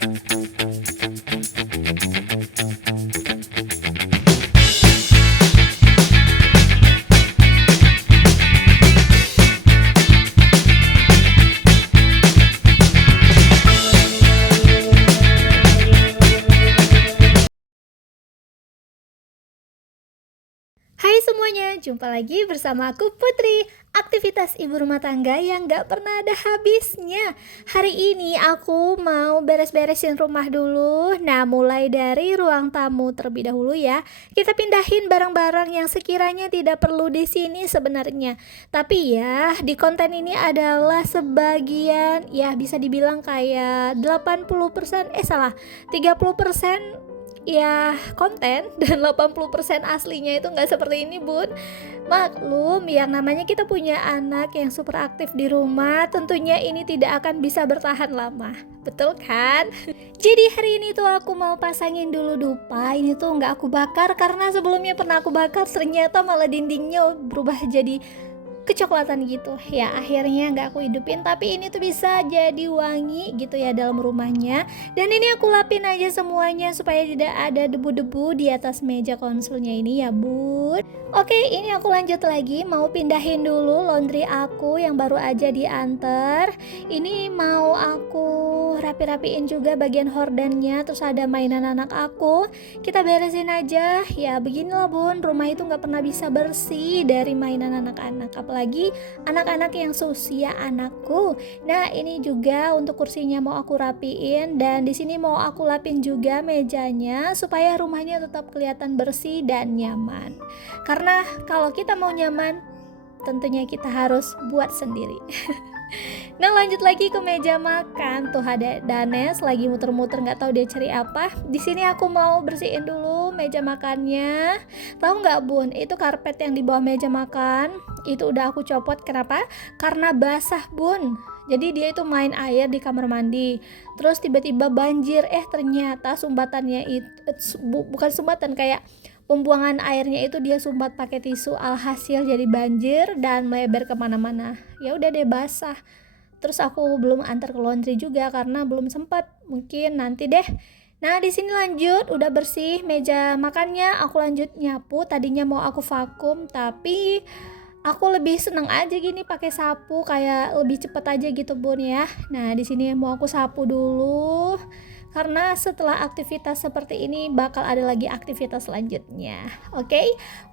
Hai semuanya, jumpa lagi bersama aku Putri. Aktivitas ibu rumah tangga yang gak pernah ada habisnya. Hari ini aku mau beres-beresin rumah dulu. Nah, mulai dari ruang tamu terlebih dahulu ya. Kita pindahin barang-barang yang sekiranya tidak perlu di sini sebenarnya. Tapi ya, di konten ini adalah sebagian, ya bisa dibilang kayak 80%, 30% ya konten dan 80% aslinya itu nggak seperti ini bun. Maklum, yang namanya kita punya anak yang super aktif di rumah, tentunya ini tidak akan bisa bertahan lama, betul kan? Jadi hari ini tuh aku mau pasangin dulu dupa. Ini tuh nggak aku bakar karena sebelumnya pernah aku bakar, ternyata malah dindingnya berubah jadi kecoklatan gitu ya. Akhirnya nggak aku hidupin, tapi ini tuh bisa jadi wangi gitu ya dalam rumahnya. Dan ini aku lapin aja semuanya supaya tidak ada debu-debu di atas meja konsolnya ini ya bun. Oke, ini aku lanjut lagi, mau pindahin dulu laundry aku yang baru aja diantar. Ini mau aku rapi-rapiin juga bagian hordennya, terus ada mainan anak aku. Kita beresin aja ya. Beginilah bun, rumah itu nggak pernah bisa bersih dari mainan anak-anak, apalagi anak-anak yang seusia anakku. Nah, ini juga untuk kursinya mau aku rapiin, dan di sini mau aku lapin juga mejanya supaya rumahnya tetap kelihatan bersih dan nyaman. Karena kalau kita mau nyaman, tentunya kita harus buat sendiri. Nah, lanjut lagi ke meja makan. Tuh ada Danes lagi muter-muter, nggak tahu dia cari apa. Di sini aku mau bersihin dulu meja makannya. Tahu nggak bun, itu karpet yang di bawah meja makan itu udah aku copot. Kenapa? Karena basah bun. Jadi dia itu main air di kamar mandi, terus tiba-tiba banjir. Ternyata sumbatannya itu bukan sumbatan, kayak pembuangan airnya itu dia sumbat pakai tisu, alhasil jadi banjir dan melebar kemana-mana. Ya udah deh, basah. Terus aku belum antar ke laundry juga karena belum sempat, mungkin nanti deh. Nah, di sini lanjut, udah bersih meja makannya, aku lanjut nyapu. Tadinya mau aku vakum, tapi aku lebih seneng aja gini pakai sapu, kayak lebih cepet aja gitu bun ya. Nah, di sini mau aku sapu dulu karena setelah aktivitas seperti ini bakal ada lagi aktivitas selanjutnya. Oke,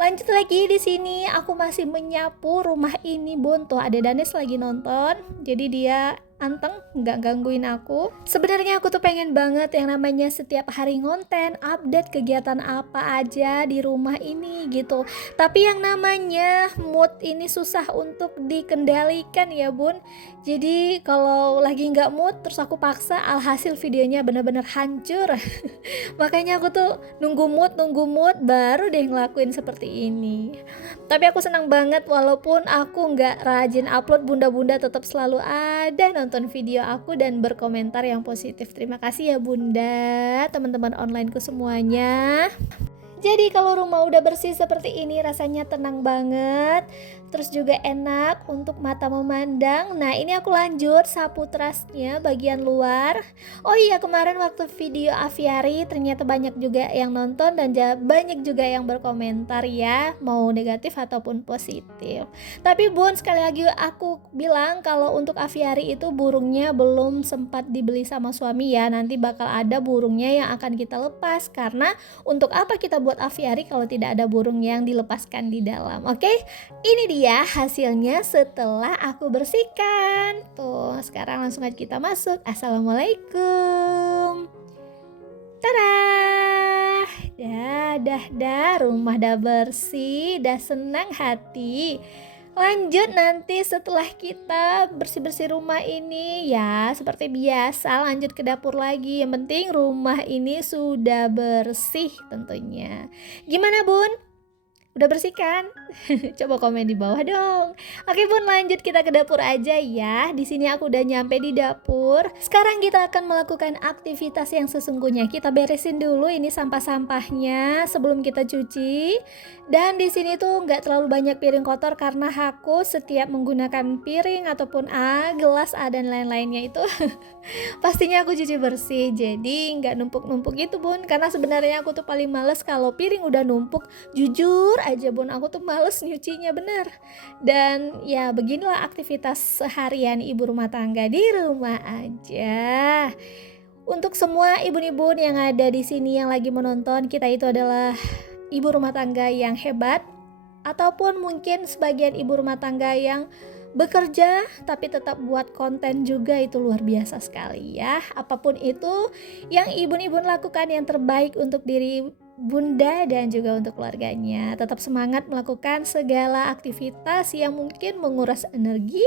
lanjut lagi. Di sini aku masih menyapu rumah ini bun. Tuh ada Danis lagi nonton, jadi dia anteng nggak gangguin aku. Sebenarnya aku tuh pengen banget yang namanya setiap hari ngonten update kegiatan apa aja di rumah ini gitu, tapi yang namanya mood ini susah untuk dikendalikan ya bun. Jadi kalau lagi nggak mood terus aku paksa, alhasil videonya bener-bener hancur. Makanya aku tuh nunggu mood baru deh ngelakuin seperti ini. Tapi aku senang banget walaupun aku nggak rajin upload, bunda-bunda tetap selalu ada nonton video aku dan berkomentar yang positif. Terima kasih ya bunda, teman-teman onlineku semuanya. Jadi kalau rumah udah bersih seperti ini rasanya tenang banget, terus juga enak untuk mata memandang. Nah, ini aku lanjut sapu terasnya bagian luar. Oh iya, kemarin waktu video aviari ternyata banyak juga yang nonton dan banyak juga yang berkomentar ya, mau negatif ataupun positif. Tapi bun, sekali lagi aku bilang kalau untuk aviari itu burungnya belum sempat dibeli sama suami ya. Nanti bakal ada burungnya yang akan kita lepas, karena untuk apa kita buat aviari kalau tidak ada burung yang dilepaskan di dalam. Oke, ini dia hasilnya setelah aku bersihkan. Tuh, sekarang langsung aja kita masuk. Assalamualaikum. Tada! Dah, rumah dah bersih, dah senang hati. Lanjut nanti setelah kita bersih-bersih rumah ini ya, seperti biasa lanjut ke dapur lagi. Yang penting rumah ini sudah bersih tentunya. Gimana bun? Udah bersih kan? Coba komen di bawah dong. Oke bun, lanjut kita ke dapur aja ya. Di sini aku udah nyampe di dapur. Sekarang kita akan melakukan aktivitas yang sesungguhnya. Kita beresin dulu ini sampah-sampahnya sebelum kita cuci. Dan di sini tuh nggak terlalu banyak piring kotor karena aku setiap menggunakan piring ataupun gelas dan lain-lainnya itu pastinya aku cuci bersih. Jadi nggak numpuk-numpuk gitu bun. Karena sebenarnya aku tuh paling males kalau piring udah numpuk. Jujur aja bun, aku tuh males nyucinya bener. Dan ya beginilah aktivitas seharian ibu rumah tangga di rumah aja. Untuk semua ibu-ibu yang ada di sini yang lagi menonton, kita itu adalah ibu rumah tangga yang hebat, ataupun mungkin sebagian ibu rumah tangga yang bekerja tapi tetap buat konten juga, itu luar biasa sekali ya. Apapun itu yang ibu-ibu lakukan yang terbaik untuk diri bunda dan juga untuk keluarganya. Tetap semangat melakukan segala aktivitas yang mungkin menguras energi,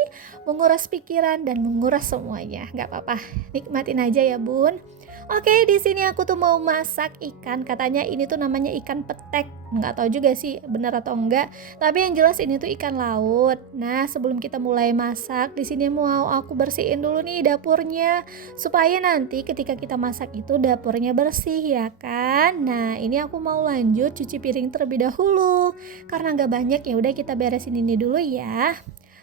menguras pikiran dan menguras semuanya. Gak apa-apa, nikmatin aja ya bun. Oke, di sini aku tuh mau masak ikan. Katanya ini tuh namanya ikan petek. Nggak tahu juga sih benar atau enggak. Tapi yang jelas ini tuh ikan laut. Nah, sebelum kita mulai masak, di sini mau aku bersihin dulu nih dapurnya supaya nanti ketika kita masak itu dapurnya bersih ya kan. Nah, ini aku mau lanjut cuci piring terlebih dahulu. Karena nggak banyak ya udah kita beresin ini dulu ya.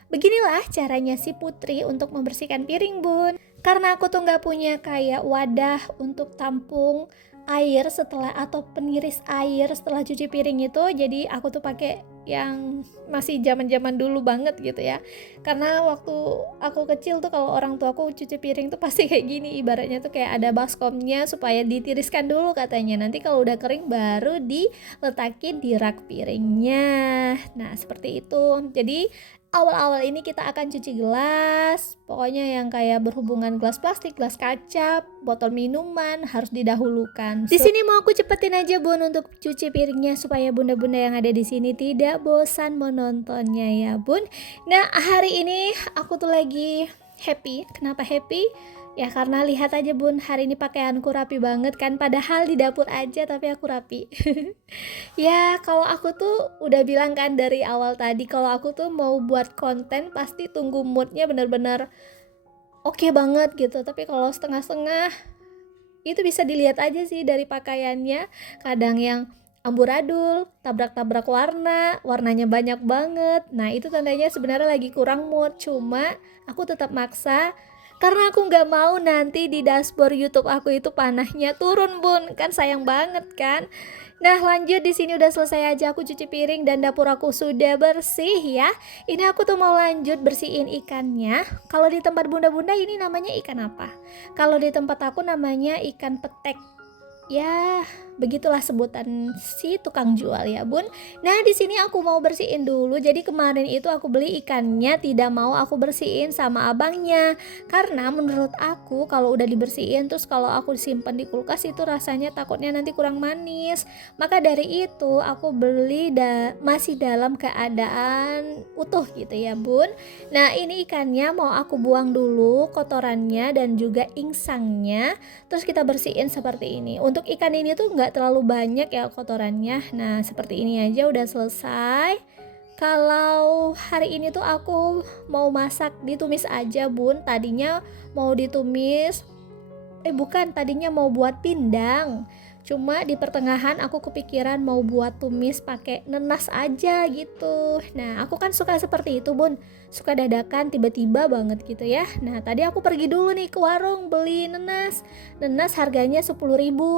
Beginilah caranya si Putri untuk membersihkan piring bun. Karena aku tuh nggak punya kayak wadah untuk tampung air setelah atau peniris air setelah cuci piring itu, jadi aku tuh pakai yang masih zaman-zaman dulu banget gitu ya. Karena waktu aku kecil tuh kalau orang tua aku cuci piring tuh pasti kayak gini, ibaratnya tuh kayak ada baskomnya supaya ditiriskan dulu katanya. Nanti kalau udah kering baru diletakin di rak piringnya. Nah, seperti itu. Jadi awal-awal ini kita akan cuci gelas, pokoknya yang kayak berhubungan gelas plastik, gelas kaca, botol minuman harus didahulukan. Di sini mau aku cepetin aja bun untuk cuci piringnya supaya bunda-bunda yang ada di sini tidak bosan menontonnya ya bun. Nah, hari ini aku tuh lagi happy. Kenapa happy? Ya karena lihat aja bun, hari ini pakaianku rapi banget kan, padahal di dapur aja tapi aku rapi. Ya kalau aku tuh udah bilang kan dari awal tadi, kalau aku tuh mau buat konten pasti tunggu moodnya bener-bener oke banget gitu. Tapi kalau setengah-setengah itu bisa dilihat aja sih dari pakaiannya. Kadang yang amburadul, tabrak-tabrak warnanya banyak banget. Nah itu tandanya sebenarnya lagi kurang mood. Cuma aku tetap maksa karena aku nggak mau nanti di dashboard YouTube aku itu panahnya turun bun, kan sayang banget kan. Nah lanjut, di sini udah selesai aja aku cuci piring dan dapur aku sudah bersih ya. Ini aku tuh mau lanjut bersihin ikannya. Kalau di tempat bunda-bunda ini namanya ikan apa? Kalau di tempat aku namanya ikan petek. Ya, begitulah sebutan si tukang jual ya bun. Nah di sini aku mau bersihin dulu. Jadi kemarin itu aku beli ikannya, tidak mau aku bersihin sama abangnya. Karena menurut aku kalau udah dibersihin terus kalau aku simpan di kulkas itu rasanya takutnya nanti kurang manis. Maka dari itu aku beli masih dalam keadaan utuh gitu ya bun. Nah ini ikannya mau aku buang dulu kotorannya dan juga insangnya. Terus kita bersihin seperti ini. Untuk ikan ini tuh nggak terlalu banyak ya kotorannya. Nah seperti ini aja udah selesai. Kalau hari ini tuh aku mau masak ditumis aja bun. Tadinya mau ditumis, bukan, tadinya mau buat pindang. Cuma di pertengahan aku kepikiran mau buat tumis pakai nenas aja gitu. Nah aku kan suka seperti itu bun, suka dadakan tiba-tiba banget gitu ya. Nah tadi aku pergi dulu nih ke warung beli nenas. Nenas harganya 10.000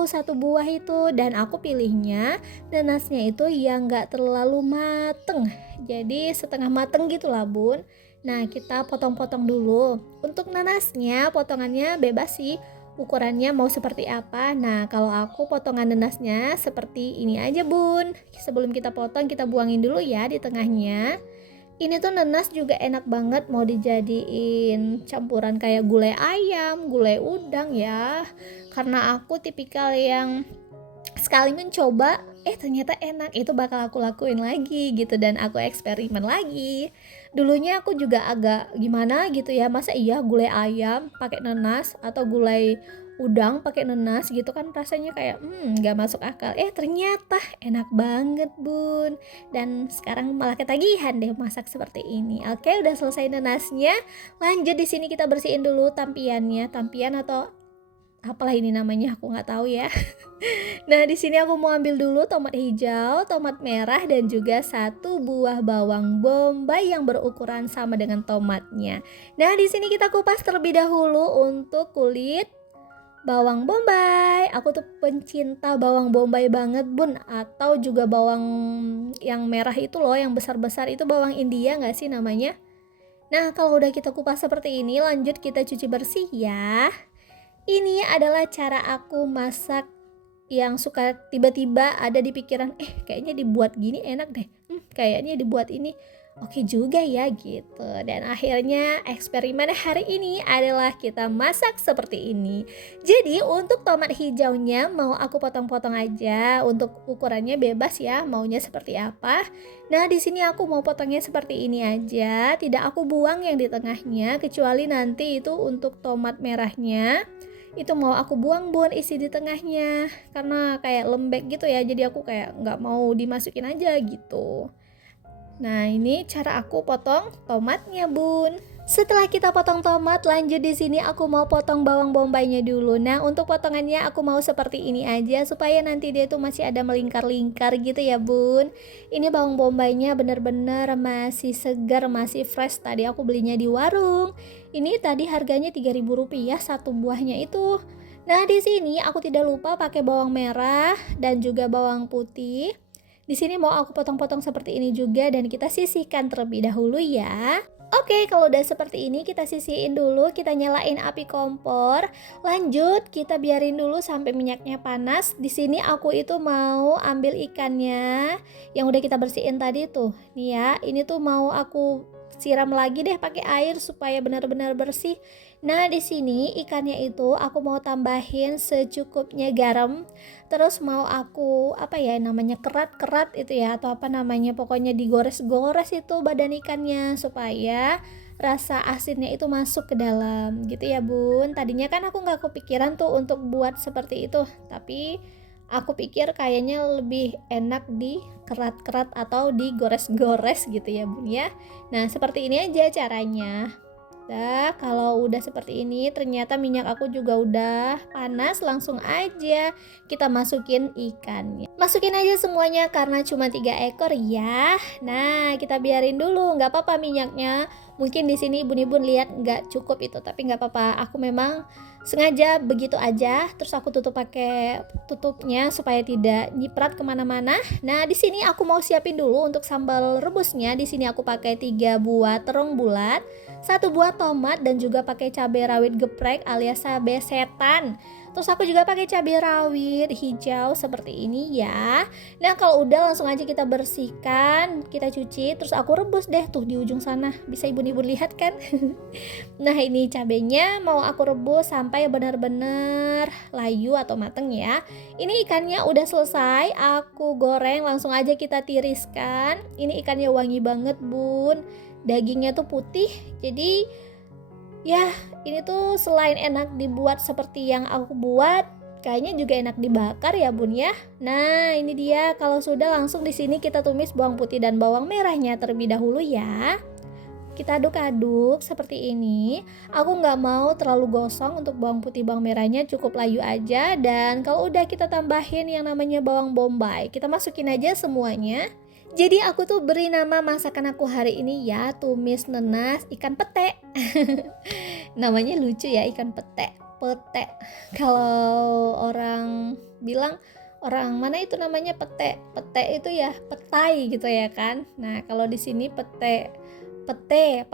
satu buah itu. Dan aku pilihnya nenasnya itu yang gak terlalu mateng, jadi setengah mateng gitu lah bun. Nah kita potong-potong dulu. Untuk nanasnya potongannya bebas sih, ukurannya mau seperti apa. Nah kalau aku potongan nanasnya seperti ini aja bun. Sebelum kita potong kita buangin dulu ya di tengahnya. Ini tuh nanas juga enak banget mau dijadiin campuran kayak gulai ayam, gulai udang ya. Karena aku tipikal yang sekali mencoba ternyata enak, itu bakal aku lakuin lagi gitu. Dan aku eksperimen lagi. Dulunya aku juga agak gimana gitu ya, masa iya gulai ayam pakai nanas atau gulai udang pakai nanas gitu kan, rasanya kayak nggak masuk akal. Ternyata enak banget bun. Dan sekarang malah ketagihan deh masak seperti ini. Oke, udah selesai nanasnya. Lanjut di sini kita bersihin dulu tampiannya, tampian atau apalah ini namanya, aku nggak tahu ya. Nah, di sini aku mau ambil dulu tomat hijau, tomat merah, dan juga satu buah bawang bombay yang berukuran sama dengan tomatnya. Nah, di sini kita kupas terlebih dahulu untuk kulit bawang bombay. Aku tuh pencinta bawang bombay banget bun. Atau juga bawang yang merah itu loh, yang besar-besar itu bawang India nggak sih namanya? Nah, kalau udah kita kupas seperti ini, lanjut kita cuci bersih ya. Ini adalah cara aku masak yang suka tiba-tiba ada di pikiran, kayaknya dibuat gini enak deh, kayaknya dibuat ini oke juga ya gitu. Dan akhirnya eksperimen hari ini adalah kita masak seperti ini. Jadi untuk tomat hijaunya mau aku potong-potong aja, untuk ukurannya bebas ya, maunya seperti apa. Nah, di sini aku mau potongnya seperti ini aja, tidak aku buang yang di tengahnya, kecuali nanti itu untuk tomat merahnya itu mau aku buang bun, isi di tengahnya karena kayak lembek gitu ya, jadi aku kayak nggak mau dimasukin aja gitu. Nah, ini cara aku potong tomatnya bun. Setelah kita potong tomat, lanjut di sini aku mau potong bawang bombaynya dulu. Nah, untuk potongannya aku mau seperti ini aja supaya nanti dia tuh masih ada melingkar-lingkar gitu ya bun. Ini bawang bombaynya bener-bener masih segar, masih fresh. Tadi aku belinya di warung. Ini tadi harganya Rp3.000 satu buahnya itu. Nah, di sini aku tidak lupa pakai bawang merah dan juga bawang putih. Di sini mau aku potong-potong seperti ini juga dan kita sisihkan terlebih dahulu ya. Oke, kalau udah seperti ini kita sisihin dulu, kita nyalain api kompor. Lanjut, kita biarin dulu sampai minyaknya panas. Di sini aku itu mau ambil ikannya yang udah kita bersihin tadi tuh. Nih ya, ini tuh mau aku siram lagi deh pakai air supaya benar-benar bersih. Nah, di sini ikannya itu aku mau tambahin secukupnya garam. Terus mau aku apa ya namanya, kerat-kerat itu ya, atau apa namanya, pokoknya digores-gores itu badan ikannya supaya rasa asinnya itu masuk ke dalam gitu ya bun. Tadinya kan aku nggak kepikiran tuh untuk buat seperti itu, tapi aku pikir kayaknya lebih enak di kerat-kerat atau digores-gores gitu ya bun ya. Nah, seperti ini aja caranya. Nah, kalau udah seperti ini ternyata minyak aku juga udah panas, langsung aja kita masukin ikannya. Masukin aja semuanya karena cuma 3 ekor ya. Nah, kita biarin dulu, nggak apa-apa minyaknya. Mungkin di sini ibu-ibu lihat nggak cukup itu, tapi nggak apa-apa. Aku memang sengaja begitu aja. Terus aku tutup pakai tutupnya supaya tidak nyiprat kemana-mana. Nah, di sini aku mau siapin dulu untuk sambal rebusnya. Di sini aku pakai 3 buah terong bulat, 1 buah tomat, dan juga pakai cabai rawit geprek alias cabai setan. Terus aku juga pakai cabai rawit hijau seperti ini ya. Nah, kalau udah langsung aja kita bersihkan, kita cuci, terus aku rebus deh tuh di ujung sana. Bisa ibu-ibu lihat kan? Nah, ini cabenya mau aku rebus sampai benar-benar layu atau mateng ya. Ini ikannya udah selesai, aku goreng, langsung aja kita tiriskan. Ini ikannya wangi banget bun, dagingnya tuh putih, jadi ya ini tuh selain enak dibuat seperti yang aku buat, kayaknya juga enak dibakar ya bun ya. Nah, ini dia. Kalau sudah, langsung di sini kita tumis bawang putih dan bawang merahnya terlebih dahulu ya. Kita aduk-aduk seperti ini. Aku nggak mau terlalu gosong untuk bawang putih bawang merahnya, cukup layu aja. Dan kalau udah kita tambahin yang namanya bawang bombay, kita masukin aja semuanya. Jadi aku tuh beri nama masakan aku hari ini ya, tumis nanas ikan pete. Namanya lucu ya, ikan pete. Pete. Kalau orang bilang, orang mana itu namanya pete. Pete itu ya petai gitu ya kan. Nah, kalau di sini pete. Pete.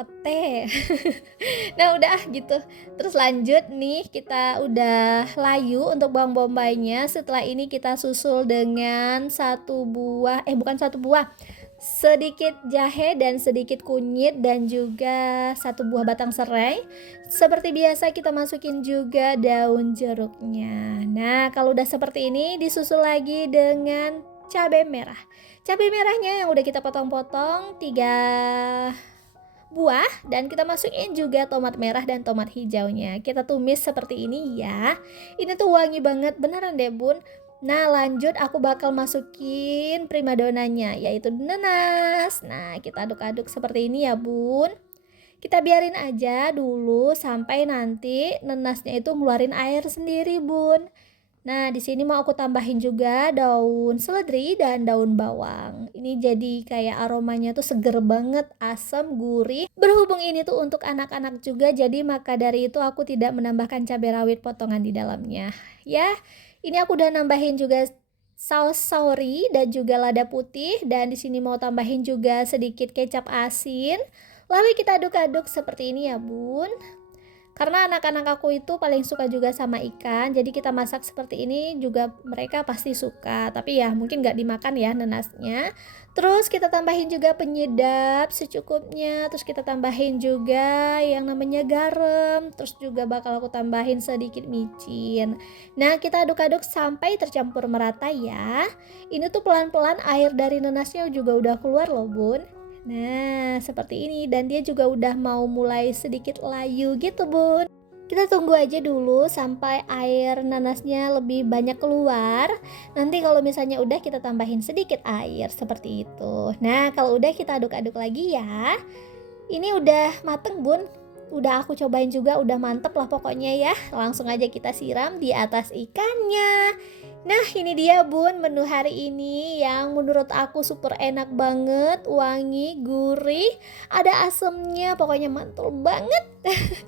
Nah, udah gitu. Terus lanjut nih, kita udah layu untuk bawang bombaynya. Setelah ini kita susul dengan bukan satu buah, sedikit jahe dan sedikit kunyit, dan juga 1 buah batang serai. Seperti biasa kita masukin juga daun jeruknya. Nah, kalau udah seperti ini disusul lagi dengan cabai merah. Cabai merahnya yang udah kita potong-potong 3 buah dan kita masukin juga tomat merah dan tomat hijaunya. Kita tumis seperti ini ya. Ini tuh wangi banget beneran deh bun. Nah lanjut aku bakal masukin primadonanya yaitu nanas. Nah kita aduk-aduk seperti ini ya bun. Kita biarin aja dulu sampai nanti nanasnya itu ngeluarin air sendiri bun. Nah, di sini mau aku tambahin juga daun seledri dan daun bawang. Ini jadi kayak aromanya tuh seger banget, asam, gurih. Berhubung ini tuh untuk anak-anak juga, jadi maka dari itu aku tidak menambahkan cabai rawit potongan di dalamnya. Ya, ini aku udah nambahin juga saus sauri dan juga lada putih, dan di sini mau tambahin juga sedikit kecap asin. Lalu kita aduk-aduk seperti ini ya, Bun. Karena anak-anak aku itu paling suka juga sama ikan, jadi kita masak seperti ini juga mereka pasti suka. Tapi ya mungkin nggak dimakan ya nanasnya. Terus kita tambahin juga penyedap secukupnya. Terus kita tambahin juga yang namanya garam. Terus juga bakal aku tambahin sedikit micin. Nah kita aduk-aduk sampai tercampur merata ya. Ini tuh pelan-pelan air dari nanasnya juga udah keluar loh bun. Nah, seperti ini dan dia juga udah mau mulai sedikit layu gitu, Bun. Kita tunggu aja dulu sampai air nanasnya lebih banyak keluar. Nanti kalau misalnya udah kita tambahin sedikit air seperti itu. Nah, kalau udah kita aduk-aduk lagi ya. Ini udah mateng, Bun. Udah aku cobain juga, udah mantep lah pokoknya ya. Langsung aja kita siram di atas ikannya. Nah ini dia bun menu hari ini yang menurut aku super enak banget, wangi, gurih, ada asemnya, pokoknya mantul banget.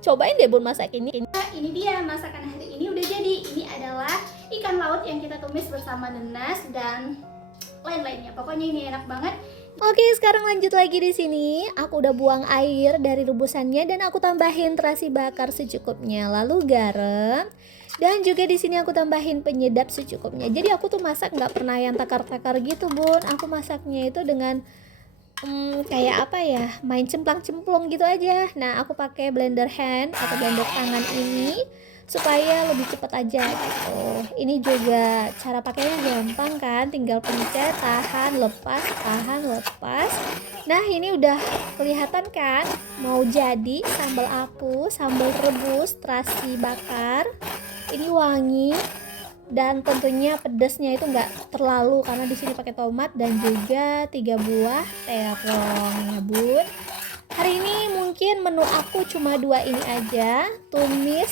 Cobain deh bun masak ini. Nah, ini dia masakan hari ini udah jadi. Ini adalah ikan laut yang kita tumis bersama nanas dan lain-lainnya. Pokoknya ini enak banget. Oke, sekarang lanjut lagi di sini. Aku udah buang air dari rebusannya dan aku tambahin terasi bakar secukupnya, lalu garam. Dan juga di sini aku tambahin penyedap secukupnya. Jadi aku tuh masak nggak pernah yang takar-takar gitu, Bun. Aku masaknya itu dengan kayak apa ya? Main cemplang-cemplung gitu aja. Nah, aku pakai blender hand atau blender tangan ini supaya lebih cepat aja gitu. Ini juga cara pakainya gampang kan, tinggal pencet, tahan, lepas, tahan, lepas. Nah, ini udah kelihatan kan mau jadi sambal aku, sambal rebus terasi bakar. Ini wangi dan tentunya pedasnya itu nggak terlalu karena di sini pakai tomat dan juga 3 buah terong ya bun. Hari ini mungkin menu aku cuma 2 ini aja, tumis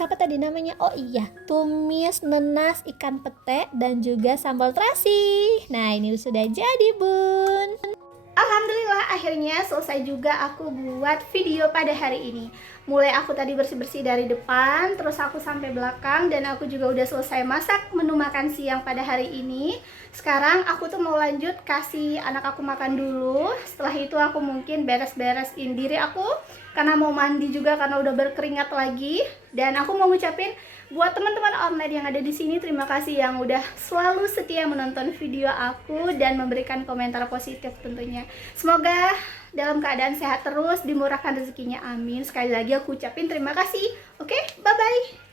apa tadi namanya? Oh iya, tumis nanas ikan pete dan juga sambal terasi. Nah ini sudah jadi bun. Alhamdulillah akhirnya selesai juga aku buat video pada hari ini. Mulai aku tadi bersih-bersih dari depan, terus aku sampai belakang, dan aku juga udah selesai masak menu makan siang pada hari ini. Sekarang aku tuh mau lanjut kasih anak aku makan dulu. Setelah itu aku mungkin beres-beresin diri aku karena mau mandi juga karena udah berkeringat lagi. Dan aku mau ngucapin buat teman-teman online yang ada di sini, terima kasih yang udah selalu setia menonton video aku dan memberikan komentar positif tentunya. Semoga dalam keadaan sehat terus, dimurahkan rezekinya, amin. Sekali lagi aku ucapin terima kasih. Oke, bye-bye.